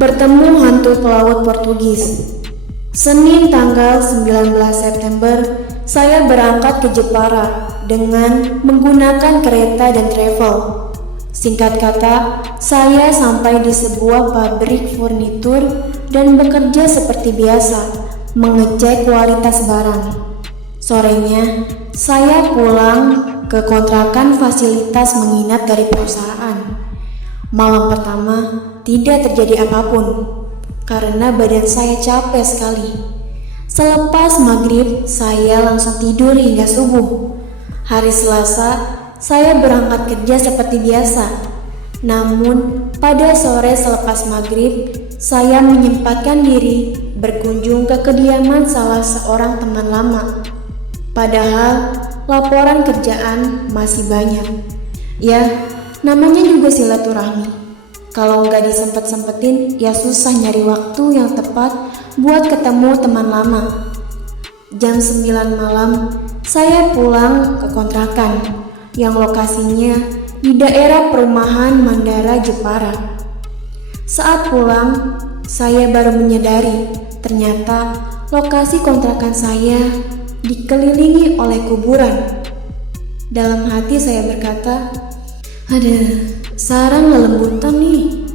Bertemu hantu pelaut Portugis. Senin tanggal 19 September, saya berangkat ke Jepara dengan menggunakan kereta dan travel. Singkat kata, saya sampai di sebuah pabrik furnitur dan bekerja seperti biasa, mengecek kualitas barang. Sorenya, saya pulang ke kontrakan fasilitas menginap dari perusahaan. Malam pertama, tidak terjadi apapun, karena badan saya capek sekali. Selepas maghrib, saya langsung tidur hingga subuh. Hari Selasa, saya berangkat kerja seperti biasa. Namun, pada sore selepas maghrib, saya menyempatkan diri berkunjung ke kediaman salah seorang teman lama. Padahal, laporan kerjaan masih banyak. Ya, namanya juga silaturahmi. Kalau nggak disempet-sempetin, ya susah nyari waktu yang tepat buat ketemu teman lama. Jam 9 malam, saya pulang ke kontrakan yang lokasinya di daerah perumahan Mandara Jepara. Saat pulang, saya baru menyadari ternyata lokasi kontrakan saya dikelilingi oleh kuburan. Dalam hati saya berkata, sarang lelembutan nih.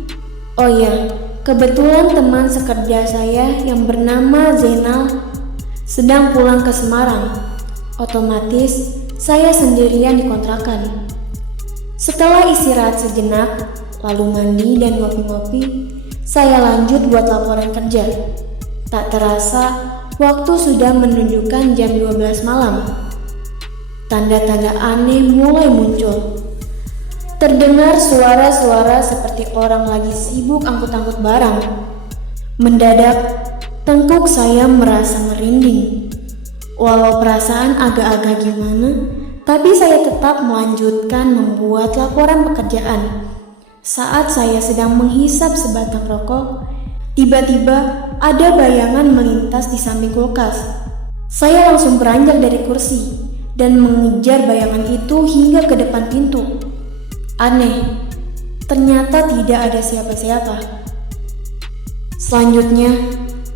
Oh ya, kebetulan teman sekerja saya yang bernama Zainal sedang pulang ke Semarang. Otomatis saya sendirian di kontrakan. Setelah istirahat sejenak, lalu mandi dan ngopi-ngopi, saya lanjut buat laporan kerja. Tak terasa, waktu sudah menunjukkan jam 12 malam. Tanda-tanda aneh mulai muncul. Terdengar suara-suara seperti orang lagi sibuk angkut-angkut barang. Mendadak, tengkuk saya merasa merinding. Walau perasaan agak-agak gimana, tapi saya tetap melanjutkan membuat laporan pekerjaan. Saat saya sedang menghisap sebatang rokok, tiba-tiba ada bayangan melintas di samping kulkas. Saya langsung beranjak dari kursi dan mengejar bayangan itu hingga ke depan pintu. Aneh, ternyata tidak ada siapa-siapa. Selanjutnya,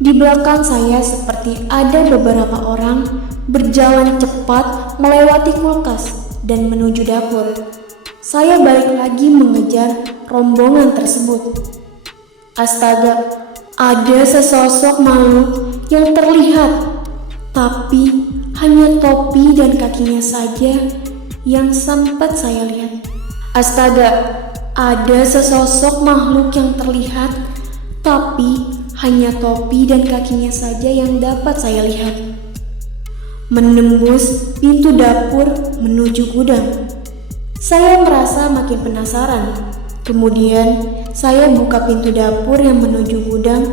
di belakang saya seperti ada beberapa orang berjalan cepat melewati kulkas dan menuju dapur. Saya balik lagi mengejar rombongan tersebut. Astaga, ada sesosok makhluk yang terlihat, tapi hanya topi dan kakinya saja yang sempat saya lihat. Astaga, ada sesosok makhluk yang terlihat, tapi hanya topi dan kakinya saja yang dapat saya lihat. Menembus pintu dapur menuju gudang. Saya merasa makin penasaran. Kemudian, saya buka pintu dapur yang menuju gudang.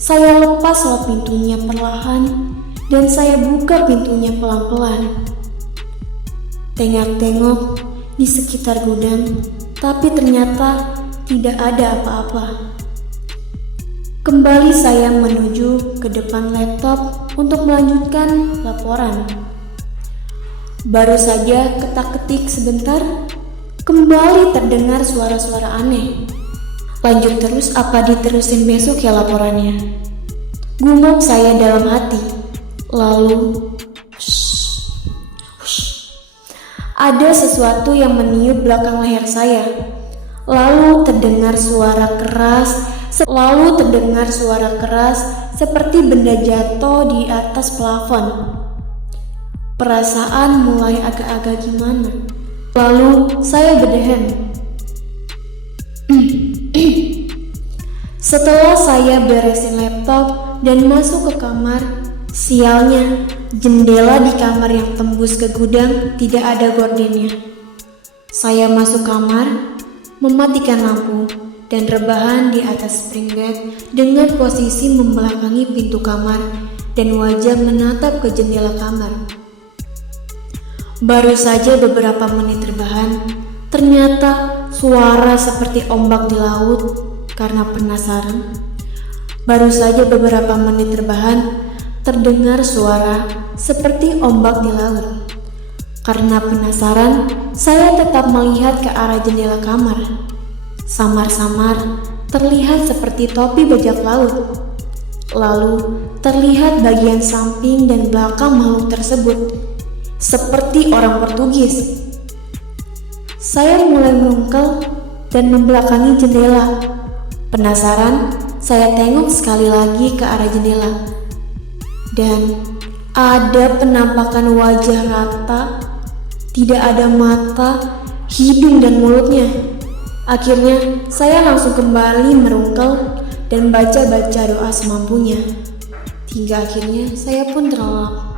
Saya lepas slot pintunya perlahan, dan saya buka pintunya pelan-pelan. Tengok-tengok di sekitar gudang, tapi ternyata tidak ada apa-apa. Kembali saya menuju ke depan laptop untuk melanjutkan laporan. Baru saja ketak-ketik sebentar, kembali terdengar suara-suara aneh. Lanjut terus apa diterusin besok ya laporannya? Gumam saya dalam hati. Lalu, ada sesuatu yang meniup belakang leher saya. Lalu terdengar suara keras seperti benda jatuh di atas plafon. Perasaan mulai agak-agak gimana. Lalu saya berdehem. Setelah saya beresin laptop dan masuk ke kamar, sialnya, jendela di kamar yang tembus ke gudang tidak ada gordennya. Saya masuk kamar, mematikan lampu, dan rebahan di atas spring bed dengan posisi membelakangi pintu kamar dan wajah menatap ke jendela kamar. Baru saja beberapa menit rebahan, ternyata suara seperti ombak di laut. Karena penasaran, baru saja beberapa menit rebahan, terdengar suara seperti ombak di laut. Karena penasaran, saya tetap melihat ke arah jendela kamar. Samar-samar, terlihat seperti topi bajak laut. Lalu terlihat bagian samping dan belakang makhluk tersebut, seperti orang Portugis. Saya mulai merungkel dan membelakangi jendela. Penasaran, saya tengok sekali lagi ke arah jendela. Dan ada penampakan wajah rata, tidak ada mata, hidung dan mulutnya. Akhirnya saya langsung kembali merungkel dan baca-baca doa semampunya. Hingga akhirnya saya pun terlelap.